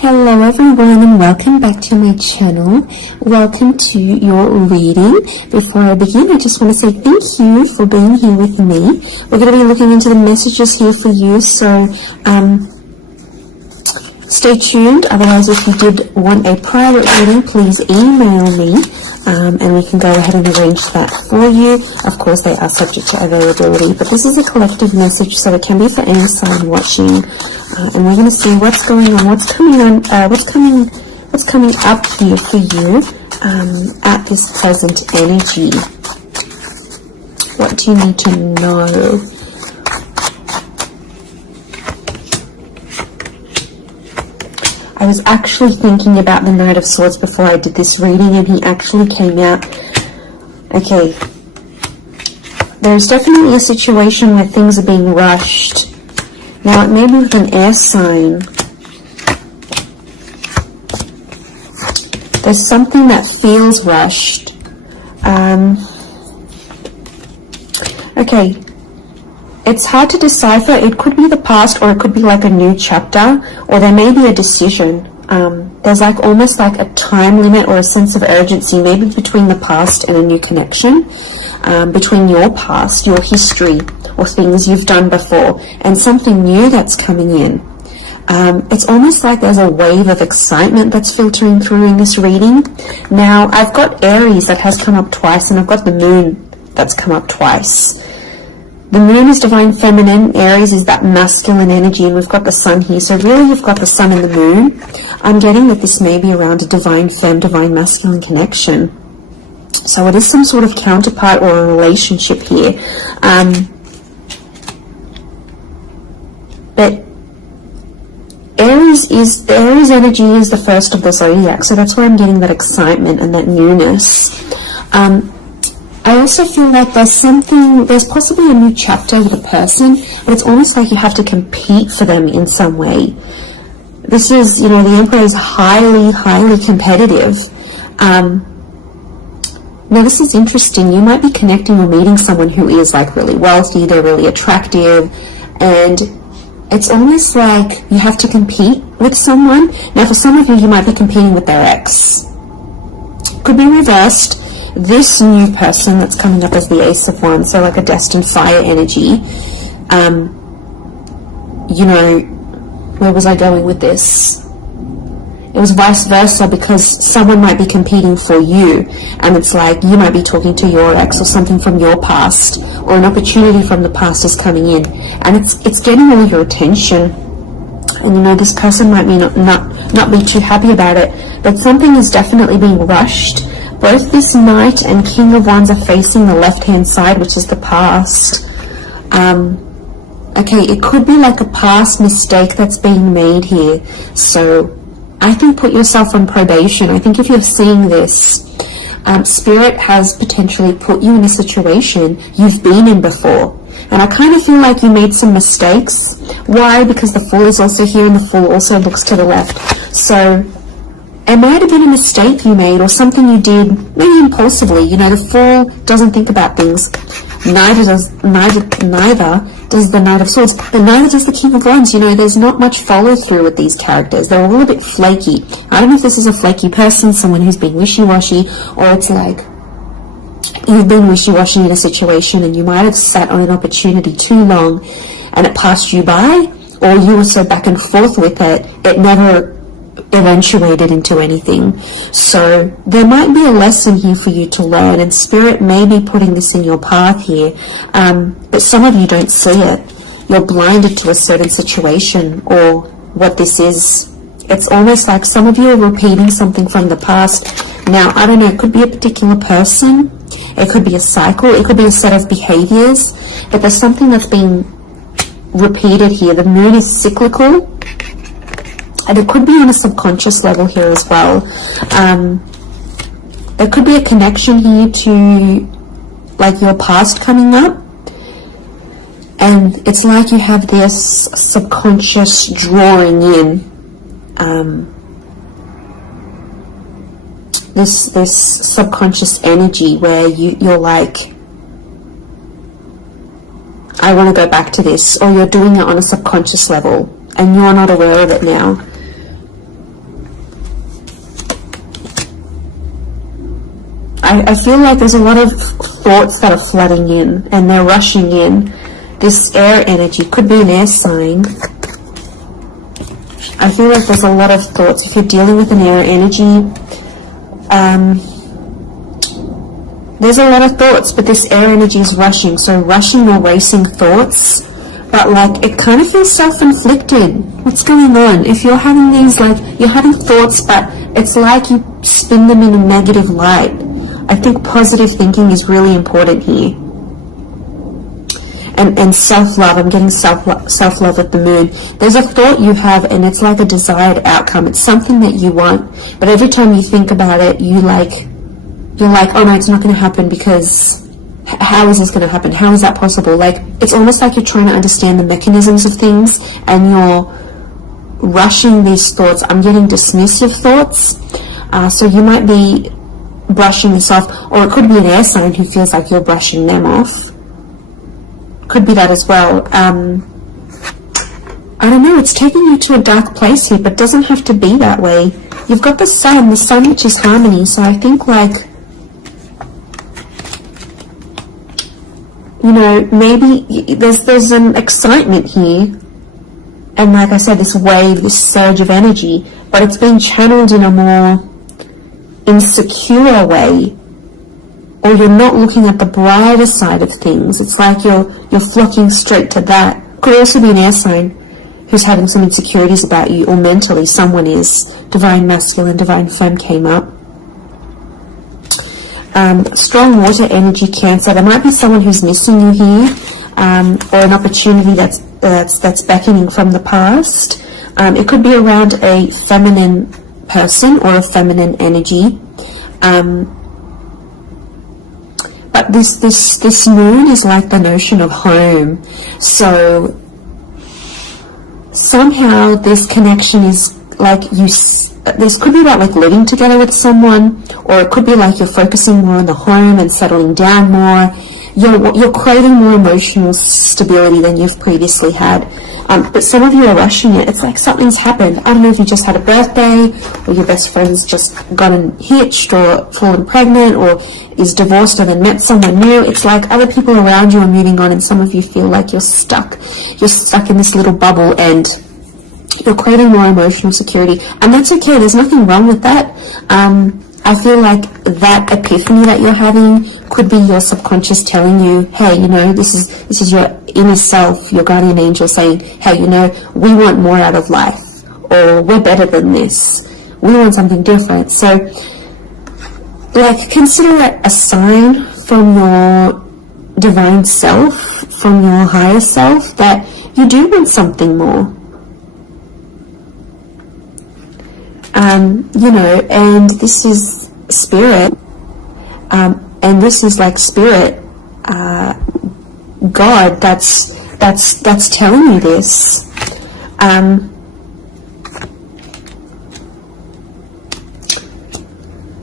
Hello everyone and welcome back to my channel. Welcome to your reading. Before I begin, I just want to say thank you for being here with me. We're going to be looking into the messages here for you, so stay tuned. Otherwise, if you did want a private reading, please email me and we can go ahead and arrange that for you. Of course, they are subject to availability, but this is a collective message, so it can be for any sign watching. And we're going to see what's going on, what's coming up here for you at this present energy. What do you need to know? I was actually thinking about the Knight of Swords before I did this reading, and he actually came out. Okay, there's definitely a situation where things are being rushed. Now, it may be with an air sign. There's something that feels rushed. Okay, it's hard to decipher. It could be the past, or it could be like a new chapter, or there may be a decision. There's like almost like a time limit or a sense of urgency, maybe between the past and a new connection, between your past, your history, or things you've done before, and something new that's coming in. It's almost like there's a wave of excitement that's filtering through in this reading. Now, I've got Aries that has come up twice, and I've got the Moon that's come up twice. The Moon is divine feminine, Aries is that masculine energy, and we've got the Sun here. So really you've got the Sun and the Moon. I'm getting that this may be around a divine femme, divine masculine connection. So it is some sort of counterpart or a relationship here. But the Aries energy is the first of the zodiac, so that's where I'm getting that excitement and that newness. I also feel like there's possibly a new chapter with a person, but it's almost like you have to compete for them in some way. This is, the Emperor is highly, highly competitive. Now this is interesting. You might be connecting or meeting someone who is like really wealthy, they're really attractive, and it's almost like you have to compete with someone. Now for some of you, you might be competing with their ex. Could be reversed. This new person that's coming up as the Ace of Wands, so like a destined fire energy. Where was I going with this? It was vice versa, because someone might be competing for you, and it's like you might be talking to your ex or something from your past, or an opportunity from the past is coming in, and it's getting all your attention. And this person might be not be too happy about it, but something is definitely being rushed. Both this Knight and King of Wands are facing the left-hand side, which is the past. Okay, it could be like a past mistake that's being made here. So I think put yourself on probation. I think if you're seeing this, Spirit has potentially put you in a situation you've been in before. And I kind of feel like you made some mistakes. Why? Because the Fool is also here, and the Fool also looks to the left. So it might have been a mistake you made, or something you did, maybe impulsively. The Fool doesn't think about things. Neither does the Knight of Swords, but neither does the King of Wands. There's not much follow through with these characters. They're a little bit flaky. I don't know if this is a flaky person, someone who's being wishy-washy, or it's like you've been wishy-washy in a situation and you might have sat on an opportunity too long and it passed you by, or you were so back and forth with it, it never eventuated into anything. So there might be a lesson here for you to learn, and Spirit may be putting this in your path here, but some of you don't see it. You're blinded to a certain situation or what this is. It's almost like some of you are repeating something from the past. Now, I don't know, it could be a particular person, it could be a cycle, it could be a set of behaviors, but there's something that's being repeated here. The Moon is cyclical, and it could be on a subconscious level here as well. There could be a connection here to like your past coming up, and it's like you have this subconscious drawing in this subconscious energy where you're like, I want to go back to this, or you're doing it on a subconscious level and you're not aware of it now. I feel like there's a lot of thoughts that are flooding in and they're rushing in. This air energy could be an air sign. I feel like there's a lot of thoughts. If you're dealing with an air energy, there's a lot of thoughts, but this air energy is rushing. So rushing or racing thoughts, but like it kind of feels self-inflicted. What's going on? If you're having these, like, you're having thoughts, but it's like you spin them in a negative light. I think positive thinking is really important here. And self-love, I'm getting self-love with the moon. There's a thought you have and it's like a desired outcome. It's something that you want, but every time you think about it, you're like, oh no, it's not going to happen, because how is this going to happen? How is that possible? Like, it's almost like you're trying to understand the mechanisms of things and you're rushing these thoughts. I'm getting dismissive thoughts. So you might be brushing this off, or it could be an air sign who feels like you're brushing them off. Could be that as well. I don't know, it's taking you to a dark place here, but doesn't have to be that way. You've got the sun which is harmony, so I think, like, you know, maybe there's an excitement here, and like I said, this wave, this surge of energy, but it's being channeled in a more insecure way, or you're not looking at the brighter side of things. It's like you're flocking straight to that. Could also be an air sign who's having some insecurities about you, or mentally someone is. Divine masculine, divine femme came up. Strong water energy, Cancer. There might be someone who's missing you here, or an opportunity that's beckoning from the past. It could be around a feminine person or a feminine energy. But this moon is like the notion of home. So somehow this connection is like this could be about like living together with someone, or it could be like you're focusing more on the home and settling down more. You're creating more emotional stability than you've previously had. But some of you are rushing it. It's like something's happened. I don't know if you just had a birthday, or your best friend's just gotten hitched or fallen pregnant, or is divorced and then met someone new. It's like other people around you are moving on, and some of you feel like you're stuck. You're stuck in this little bubble, and you're creating more emotional security. And that's okay. There's nothing wrong with that. I feel like that epiphany that you're having could be your subconscious telling you, hey, you know, this is your inner self, your guardian angel saying, hey, you know, we want more out of life, or we're better than this. We want something different. So, like, consider it a sign from your divine self, from your higher self, that you do want something more. You know, and this is spirit, and this is like spirit, God, that's telling you this.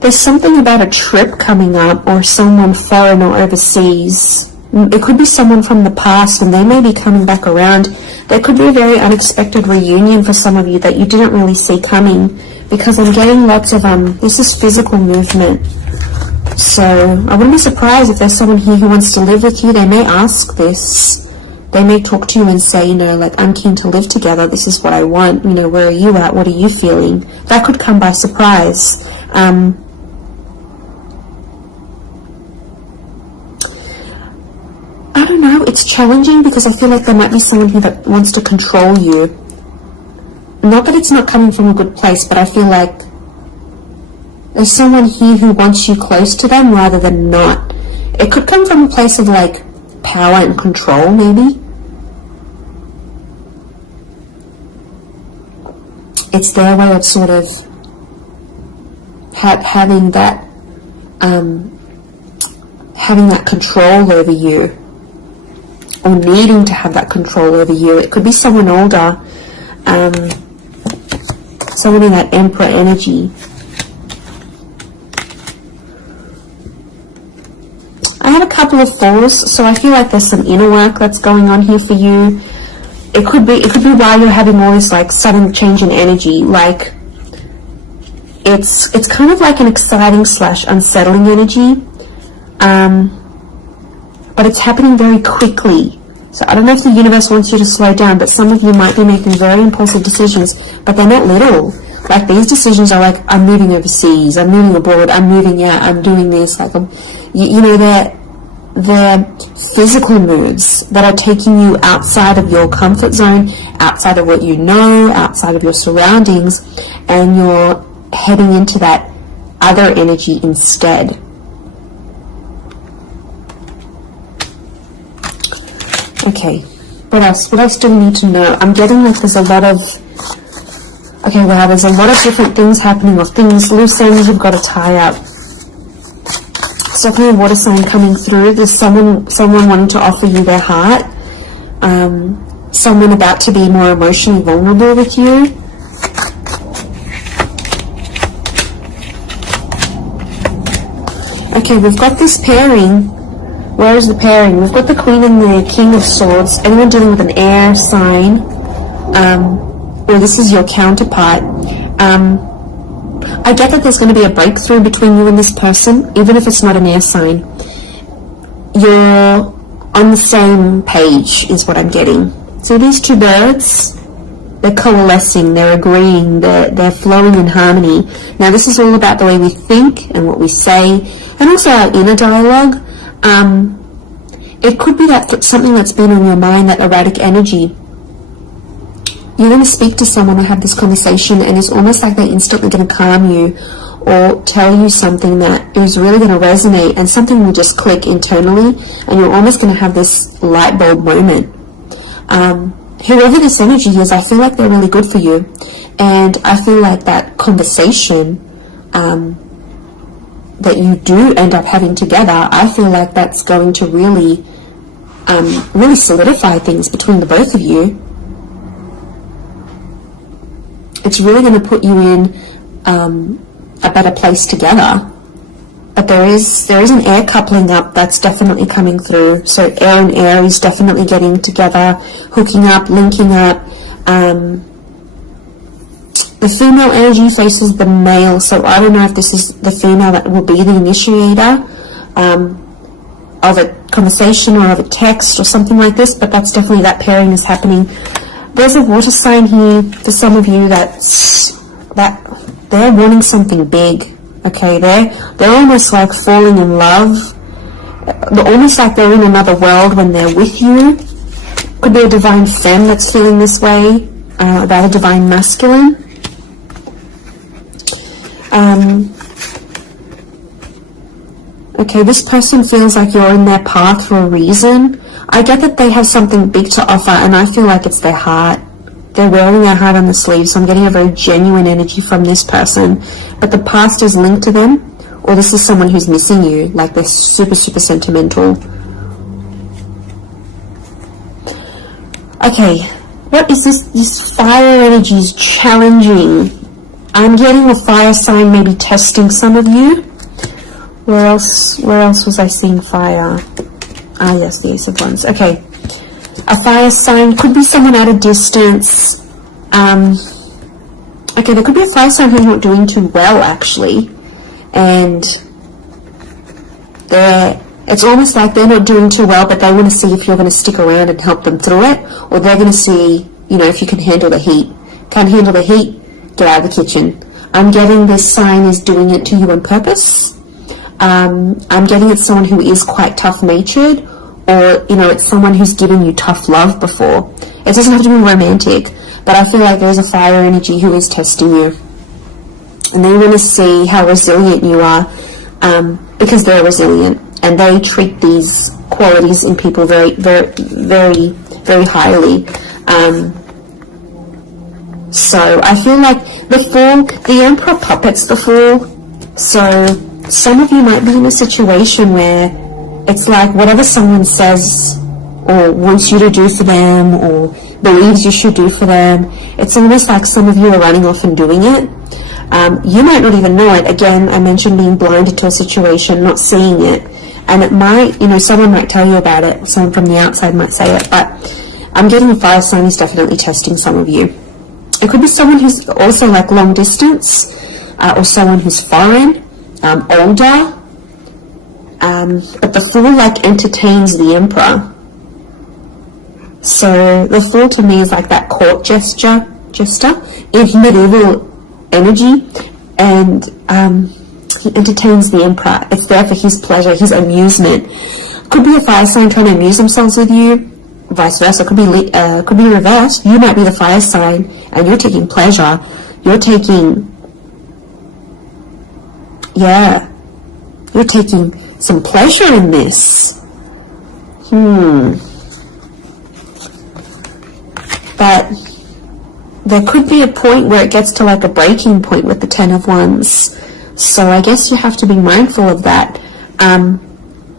There's something about a trip coming up, or someone foreign or overseas. It could be someone from the past, and they may be coming back around. There could be a very unexpected reunion for some of you that you didn't really see coming, because I'm getting lots of, this is physical movement. So I wouldn't be surprised if there's someone here who wants to live with you. They may ask this. They may talk to you and say, you know, like, I'm keen to live together. This is what I want. You know, where are you at? What are you feeling? That could come by surprise. I don't know. It's challenging because I feel like there might be someone here that wants to control you. Not that it's not coming from a good place, but I feel like there's someone here who wants you close to them rather than not. It could come from a place of like power and control, maybe. It's their way of sort of having that control over you, or needing to have that control over you. It could be someone older, someone in that Emperor energy. I have a couple of fours, so I feel like there's some inner work that's going on here for you. It could be why you're having all this like sudden change in energy. Like, it's kind of like an exciting / unsettling energy, but it's happening very quickly. So I don't know if the universe wants you to slow down, but some of you might be making very impulsive decisions, but they're not little. Like, these decisions are like, I'm moving overseas, I'm moving abroad, I'm moving out, I'm doing this. Like, you know, they're physical moves that are taking you outside of your comfort zone, outside of what you know, outside of your surroundings, and you're heading into that other energy instead. Okay, what else? What else do we need to know? I'm getting like there's a lot of, okay, wow, there's a lot of different things happening, or things, loose ends you've got to tie up. So if you're a water sign coming through, there's someone wanting to offer you their heart, someone about to be more emotionally vulnerable with you. Okay, we've got this pairing. Where is the pairing? We've got the Queen and the King of Swords. Anyone dealing with an air sign, or this is your counterpart. I get that there's going to be a breakthrough between you and this person, even if it's not an air sign. You're on the same page, is what I'm getting. So these two birds, they're coalescing, they're agreeing, they're flowing in harmony. Now this is all about the way we think and what we say, and also our inner dialogue. It could be that something that's been on your mind, that erratic energy. You're going to speak to someone or have this conversation, and it's almost like they're instantly going to calm you or tell you something that is really going to resonate, and something will just click internally, and you're almost going to have this light bulb moment. Whoever this energy is, I feel like they're really good for you, and I feel like that conversation that you do end up having together, I feel like that's going to really solidify things between the both of you. It's really going to put you in a better place together. But there is an air coupling up that's definitely coming through. So air and Aries definitely getting together, hooking up, linking up. The female energy faces the male, so I don't know if this is the female that will be the initiator of a conversation or of a text or something like this, but that's definitely, that pairing is happening. There's a water sign here for some of you that they're wanting something big. Okay, they're almost like falling in love. They're almost like they're in another world when they're with you. Could be a divine femme that's feeling this way, about a divine masculine. Okay, this person feels like you're in their path for a reason. I get that they have something big to offer, and I feel like it's their heart. They're wearing their heart on the sleeve, so I'm getting a very genuine energy from this person. But the past is linked to them, or this is someone who's missing you, like they're super, super sentimental. Okay, what is this? This fire energy is challenging. I'm getting a fire sign maybe testing some of you. Where else was I seeing fire? Ah, yes, the Ace of Wands. Okay. A fire sign could be someone at a distance. Okay, there could be a fire sign who's not doing too well, actually. And it's almost like they're not doing too well, but they want to see if you're going to stick around and help them through it. Or they're going to see, you know, if you can handle the heat. Can't handle the heat? Get out of the kitchen. I'm getting this sign is doing it to you on purpose. I'm getting it's someone who is quite tough-natured, or, you know, it's someone who's given you tough love before. It doesn't have to be romantic, but I feel like there's a fire energy who is testing you. And they want to see how resilient you are, because they're resilient, and they treat these qualities in people very, very, very, very highly. So I feel like the Fool, the Emperor puppets the Fool. So some of you might be in a situation where it's like whatever someone says or wants you to do for them or believes you should do for them, it's almost like some of you are running off and doing it. You might not even know it. Again, I mentioned being blinded to a situation, not seeing it. And it might, you know, someone might tell you about it. Someone from the outside might say it. But I'm getting a fire sign is definitely testing some of you. It could be someone who's also like long distance. or someone who's foreign, older. But the Fool like entertains the Emperor. So the Fool to me is like that court jester in medieval energy, and he entertains the Emperor. It's there for his pleasure, his amusement. Could be a fire sign trying to amuse themselves with you, vice versa. Could be reversed. You might be the fire sign and you're taking pleasure. You're taking some pleasure in this. But there could be a point where it gets to like a breaking point with the Ten of Wands. So I guess you have to be mindful of that.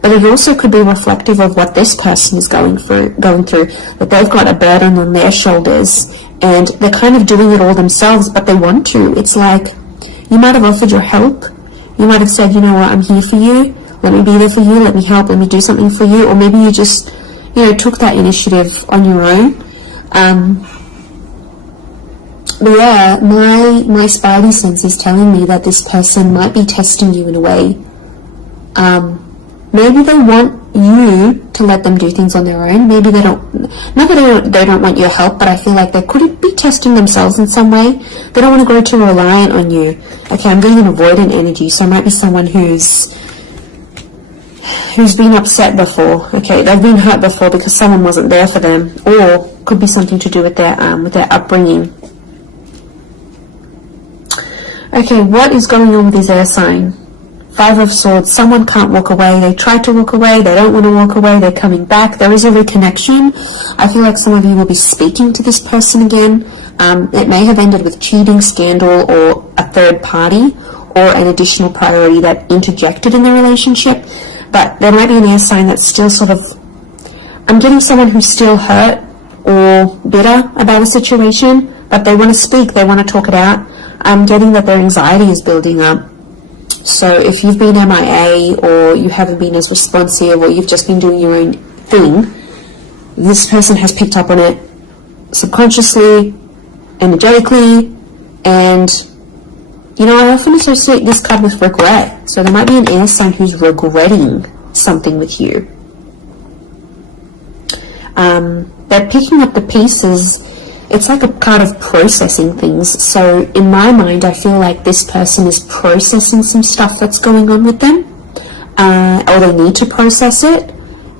But it also could be reflective of what this person is going through, that they've got a burden on their shoulders and they're kind of doing it all themselves, but they want to. It's like you might have offered your help. You might have said, you know what, I'm here for you. Let me be there for you. Let me help. Let me do something for you. Or maybe you just, took that initiative on your own. But yeah, my spidey sense is telling me that this person might be testing you in a way. Maybe they want you to let them do things on their own. Maybe they don't, not that they don't want your help, but I feel like they could be testing themselves in some way. They don't want to grow too reliant on you. Okay, I'm getting an avoidant energy, so it might be someone who's been upset before. Okay, they've been hurt before because someone wasn't there for them, or could be something to do with their upbringing. Okay, what is going on with this air sign? Five of Swords. Someone can't walk away. They try to walk away. They don't want to walk away. They're coming back. There is a reconnection. I feel like some of you will be speaking to this person again. It may have ended with cheating, scandal, or a third party, or an additional priority that interjected in the relationship. But there might be an air sign that's still sort of, I'm getting someone who's still hurt or bitter about a situation, but they want to speak. They want to talk it out. I'm getting that their anxiety is building up. So if you've been MIA, or you haven't been as responsive, or you've just been doing your own thing, this person has picked up on it subconsciously, energetically, and I often associate this card with regret. So there might be an air sign who's regretting something with you. They're picking up the pieces. It's like a card of processing things. So in my mind, I feel like this person is processing some stuff that's going on with them, or they need to process it.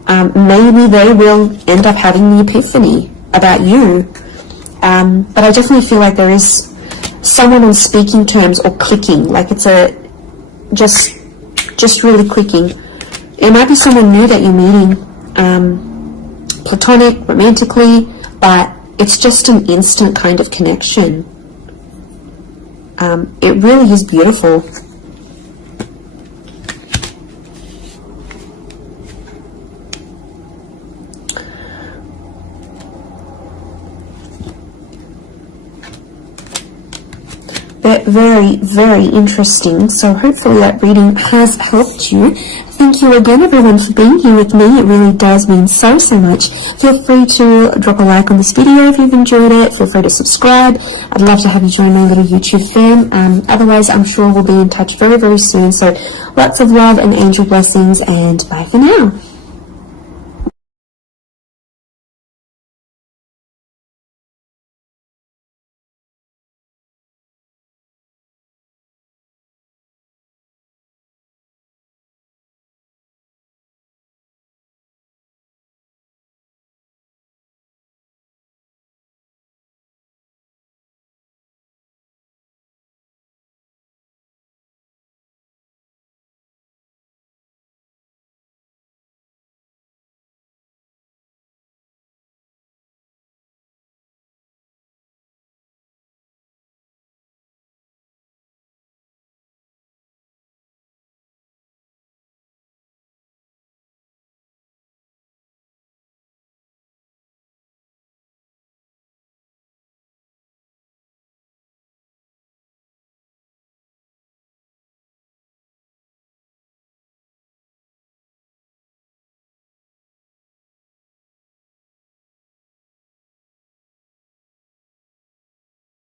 Maybe they will end up having the epiphany about you. But I definitely feel like there is someone on speaking terms or clicking, like it's just really clicking. It might be someone new that you're meeting, platonic, romantically, but it's just an instant kind of connection. It really is beautiful. Very, very interesting. So hopefully that reading has helped you. Thank you again, everyone, for being here with me. It really does mean so much. Feel free to drop a like on this video if you've enjoyed it. Feel free to subscribe. I'd love to have you join my little YouTube fam. Otherwise, I'm sure we'll be in touch very, very soon. So lots of love and angel blessings, and bye for now.